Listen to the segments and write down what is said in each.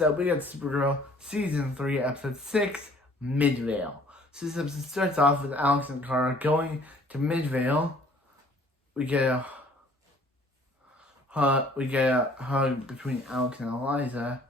starts out, we got Supergirl Season 3, Episode 6, Midvale. So this episode starts off with Alex and Kara going to Midvale. We get a hug between Alex and Eliza,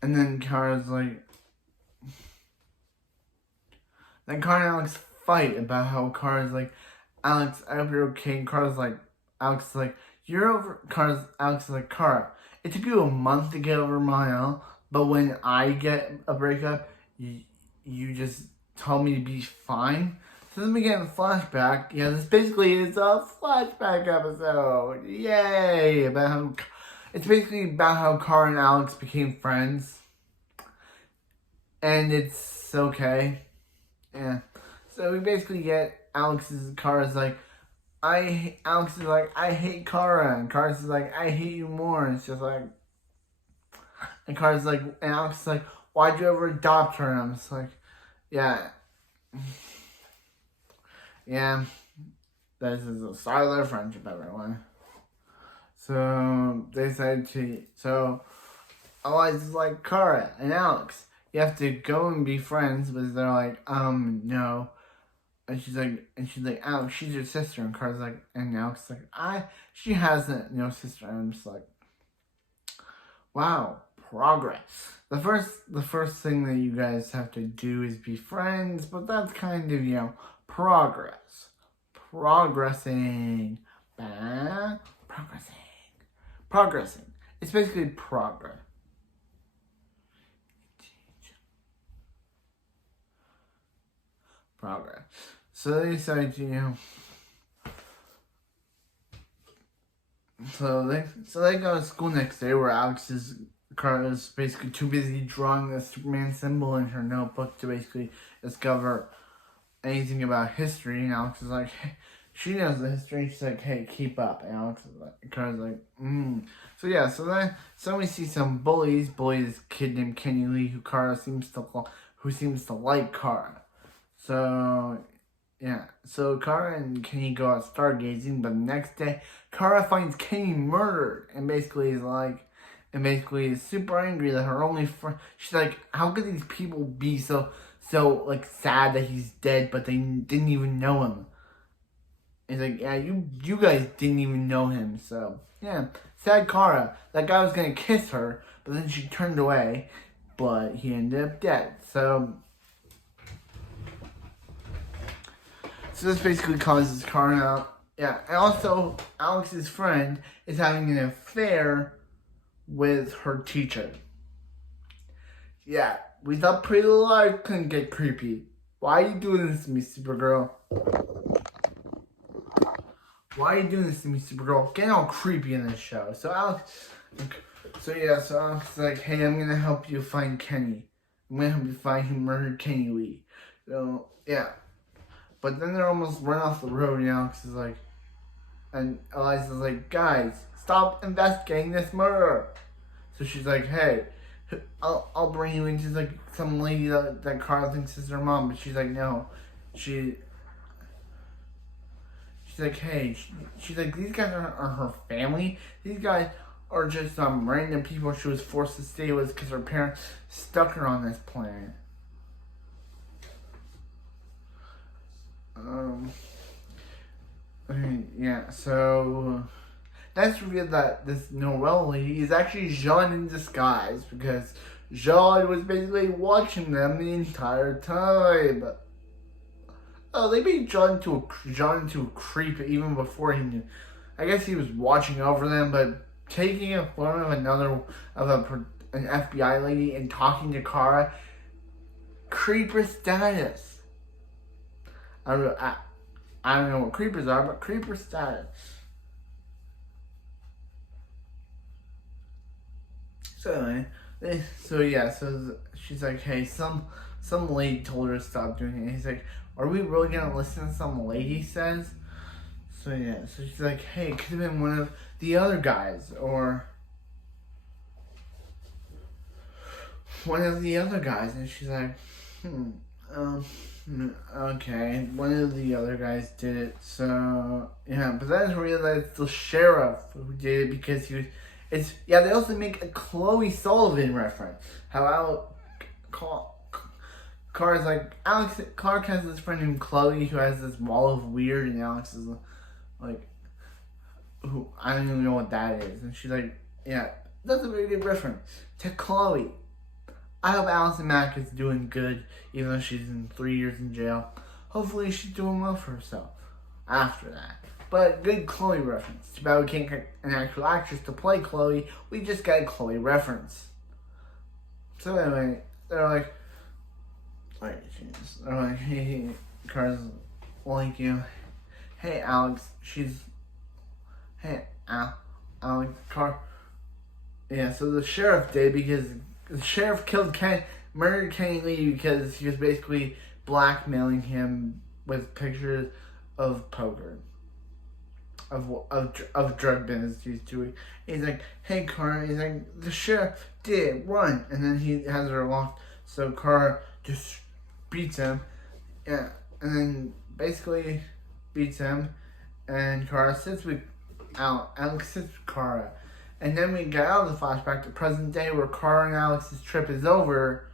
and then Kara's like, then Kara and Alex fight about how Kara's like, Alex, I hope you're okay. And Kara's like, Alex is like, you're over. Alex is like, Kara, it took you a month to get over Mile, but when I get a breakup, you just tell me to be fine. So then we get a flashback. Yeah, this basically is a flashback episode. Yay! It's basically about how Kara and Alex became friends. And it's okay. Yeah. So we basically get Kara's like, Alex is like, I hate Kara. And Kara's like, I hate you more. And it's just like, and Kara's like, and Alex is like, why'd you ever adopt her? And I'm just like, yeah. Yeah. This is the start of their friendship, everyone. So they decided so Eliza's like, Kara and Alex, you have to go and be friends, but they're like, no. And she's like, Alex, she's your sister. And Kara's like, and Alex is like, she has no sister. And I'm just like, wow, progress. The first thing that you guys have to do is be friends, but that's kind of, progress. Progressing. Progressing. It's basically progress. Progress. So they decided to, so they go to school next day where Kara is basically too busy drawing the Superman symbol in her notebook to basically discover anything about history. And Alex is like, hey, she knows the history. She's like, hey, keep up. And Alex is like, Kara's like, So yeah, so we see some bullies. This kid named Kenny Lee who seems to like Kara. So yeah, so Kara and Kenny go out stargazing, but the next day, Kara finds Kenny murdered, and basically is super angry that her only friend. She's like, how could these people be so like sad that he's dead, but they didn't even know him? It's like, yeah, you guys didn't even know him, so yeah, sad Kara. That guy was gonna kiss her, but then she turned away, but he ended up dead. So this basically causes Kara out. Yeah, and also Alex's friend is having an affair with her teacher. Yeah, we thought Pretty Little Liars couldn't get creepy. Why are you doing this to me, Supergirl? Why are you doing this to me, Supergirl? Getting all creepy in this show. So Alex is like, hey, I'm gonna help you find Kenny. I'm gonna help you find who murdered Kenny Lee. So yeah. But then they're almost run off the road, and Alex is like, and Eliza's like, guys, stop investigating this murder. So she's like, hey, I'll bring you into like some lady that Kara thinks is her mom, but she's like, no. She's like, hey, she's like, these guys are her family. These guys are just random people she was forced to stay with because her parents stuck her on this planet. Yeah, so that's revealed that this Noelle lady is actually Jean in disguise, because Jean was basically watching them the entire time. Oh, they made Jean into a creep even before he knew. I guess he was watching over them, but taking a photo of an FBI lady and talking to Kara, creeper status. I don't know what creepers are, but creeper status. So anyway, so she's like, hey, some lady told her to stop doing it. And he's like, are we really gonna listen to some lady says? So yeah, so she's like, hey, it could have been one of the other guys, or one of the other guys. And she's like, okay, one of the other guys did it. So yeah, but then I realized it's the sheriff who did it, because They also make a Chloe Sullivan reference. How Kara's like, Clark has this friend named Chloe who has this wall of weird, and Alex is like, who, I don't even know what that is. And she's like, yeah, that's a very good reference to Chloe. I hope Allison Mack is doing good, even though she's in 3 years in jail. Hopefully she's doing well for herself after that. But good Chloe reference. Too bad we can't get an actual actress to play Chloe. We just got a Chloe reference. So anyway, they're like, hey, Car's like you. Hey, Alex, Alex, Car. Yeah, so the sheriff did, because the sheriff murdered Kenny Lee because he was basically blackmailing him with pictures of poker. Of drug business he's doing. He's like, hey, Car. He's like, the sheriff did run, and then he has her locked. So Car just beats him, yeah, and then basically beats him, and Kara sits with Alex sits with Kara, and then we get out of the flashback to present day where Kara and Alex's trip is over,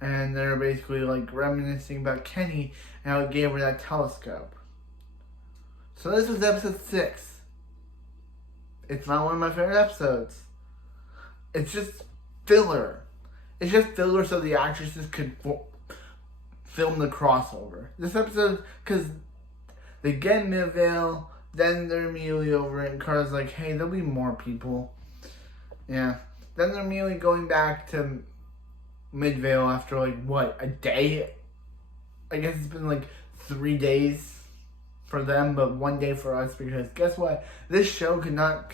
and they're basically like reminiscing about Kenny and how he gave her that telescope. So this was episode 6. It's not one of my favorite episodes. It's just filler. It's just filler so the actresses could film the crossover. This episode, because they get in Midvale, then they're immediately over it, and Carter's like, hey, there'll be more people. Yeah. Then they're immediately going back to Midvale after, like, what, a day? I guess it's been, like, 3 days for them, but 1 day for us, because guess what? This show could not...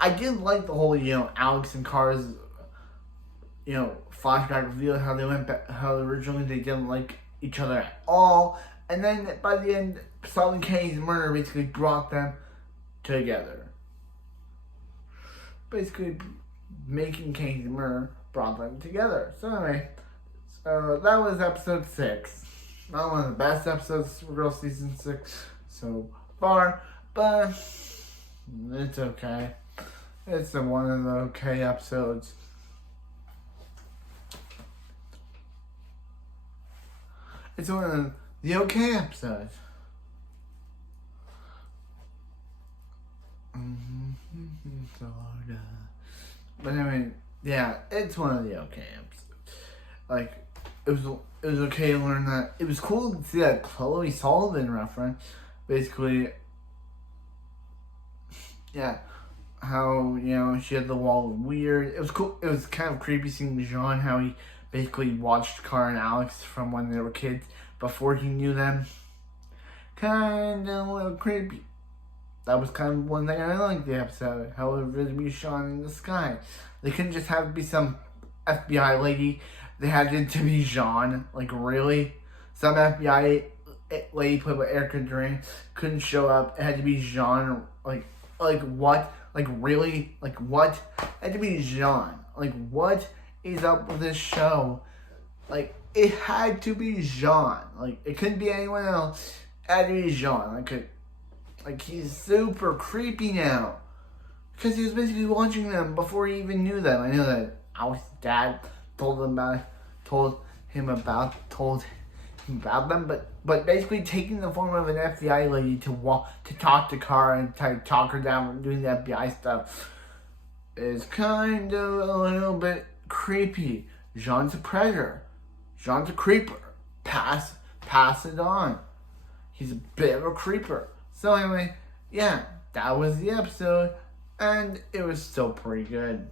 I did like the whole, Alex and Car's, flashback reveal, how they went back, how originally they didn't like each other at all, and then by the end, solving Kenny's murder basically brought them together. Basically, making Kenny's murder brought them together. So anyway, that was episode 6. Not one of the best episodes of Supergirl season 6 so far, but it's okay. It's one of the okay episodes. It's one of the okay episodes. But anyway, yeah, it's one of the okay episodes. Like, it was okay to learn that. It was cool to see that Chloe Sullivan reference. Basically, yeah, how, she had the wall of weird. It was cool. It was kind of creepy seeing Jean, how he basically watched Car and Alex from when they were kids before he knew them. Kind of a little creepy. That was kind of one thing I liked the episode. How it would really be Sean in the sky. They couldn't just have it be some FBI lady. They had it to be Jean. Like, really? Some FBI lady played by Erica Duran couldn't show up. It had to be Jean. Like what? Like, really? Like, what? It had to be Jean. Like, what is up with this show? Like, it had to be Jean. Like, it couldn't be anyone else. It had to be Jean. Like, he's super creepy now. Because he was basically watching them before he even knew them. I know that Alex's dad told him about them, but basically taking the form of an FBI lady to talk to Kara and to talk her down from doing the FBI stuff is kind of a little bit creepy. Jean's a predator. Jean's a creeper. Pass it on. He's a bit of a creeper. So anyway, yeah, that was the episode, and it was still pretty good.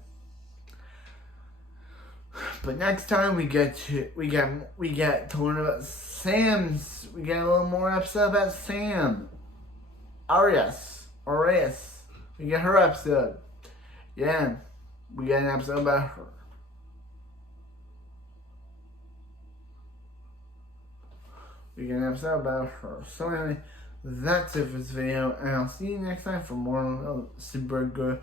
But next time we get to learn about Sam's. We get a little more episode about Sam. Arias. We get her episode. Yeah, we get an episode about her. So anyway, that's it for this video, and I'll see you next time for more of Supergirl.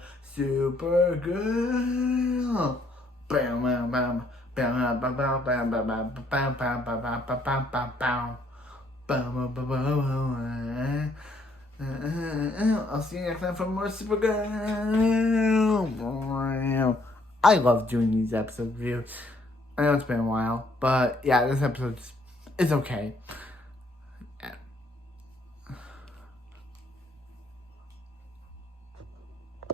Bam, bam, bam, bam, bam, bam, bam, bam, bam, bam, bam, bam, bam, bam, bam, bam. I'll see you next time for more Supergirl. I love doing these episode reviews. I know it's been a while, but yeah, this episode is okay.